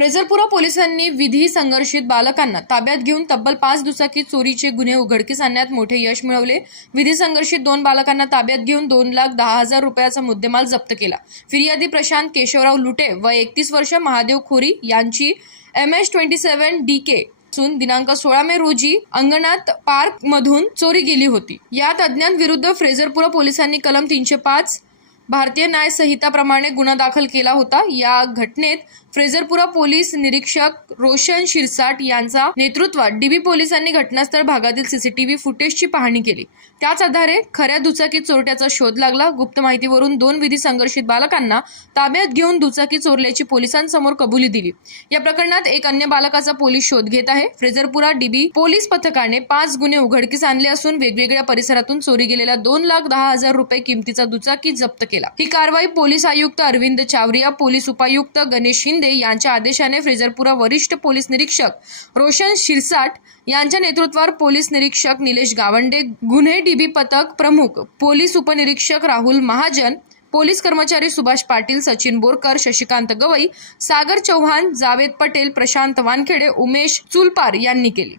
फ्रेझरपुरा पोलिसांनी विधी संघर्षित बालकांना ताब्यात घेऊन तब्बल पाच दुचाकी चोरीचे गुन्हे उघडकीस आणण्यात मोठे यश मिळवले. विधी संघर्षित दोन बालकांना ताब्यात घेऊन दोन लाख दहा हजार रुपयाचा मुद्देमाल जप्त केला. फिर्यादी प्रशांत केशवराव लुटे व एकतीस वर्ष महादेव खोरी यांची M H twenty seven D K असून दिनांक सोळा मे रोजी अंगणात पार्क मधून चोरी गेली होती. या तज्ज्ञांविरुद्ध फ्रेझरपुरा पोलिसांनी कलम तीनशे पाच भारतीय न्याय संहिताप्रमाणे गुन्हा दाखल केला होता. या घटनेत फ्रेझरपुरा पोलीस निरीक्षक रोशन शिरसाट यांचा नेतृत्वात डीबी पोलिसांनी घटनास्थळ भागातील सीसीटीव्ही फुटेजची पाहणी केली. त्याच आधारे खऱ्या दुचाकी चोरट्याचा शोध लागला. गुप्त माहितीवरून दोन विधी संघर्षित बालकांना ताब्यात घेऊन दुचाकी चोरल्याची पोलिसांसमोर कबुली दिली. या प्रकरणात एक अन्य बालकाचा पोलीस शोध घेत आहे. फ्रेझरपुरा डीबी पोलीस पथकाने पाच गुन्हे उघडकीस आणले असून वेगवेगळ्या परिसरातून चोरी गेलेल्या दोन लाख दहा हजार रुपये किमतीचा दुचाकी जप्त केला. ही कारवाई पोलीस आयुक्त अरविंद चावरिया पोलीस उपायुक्त गणेश शिंदे यांच्या आदेशाने फ्रेझरपुरा वरिष्ठ पोलीस निरीक्षक रोशन शिरसाट यांच्या नेतृत्वावर पोलीस निरीक्षक निलेश गावंडे गुन्हे डीबी पथक प्रमुख पोलीस उपनिरीक्षक राहुल महाजन पोलीस कर्मचारी सुभाष पाटील सचिन बोरकर शशिकांत गवई सागर चव्हाण जावेद पटेल प्रशांत वानखेडे उमेश चुलपार यांनी केली.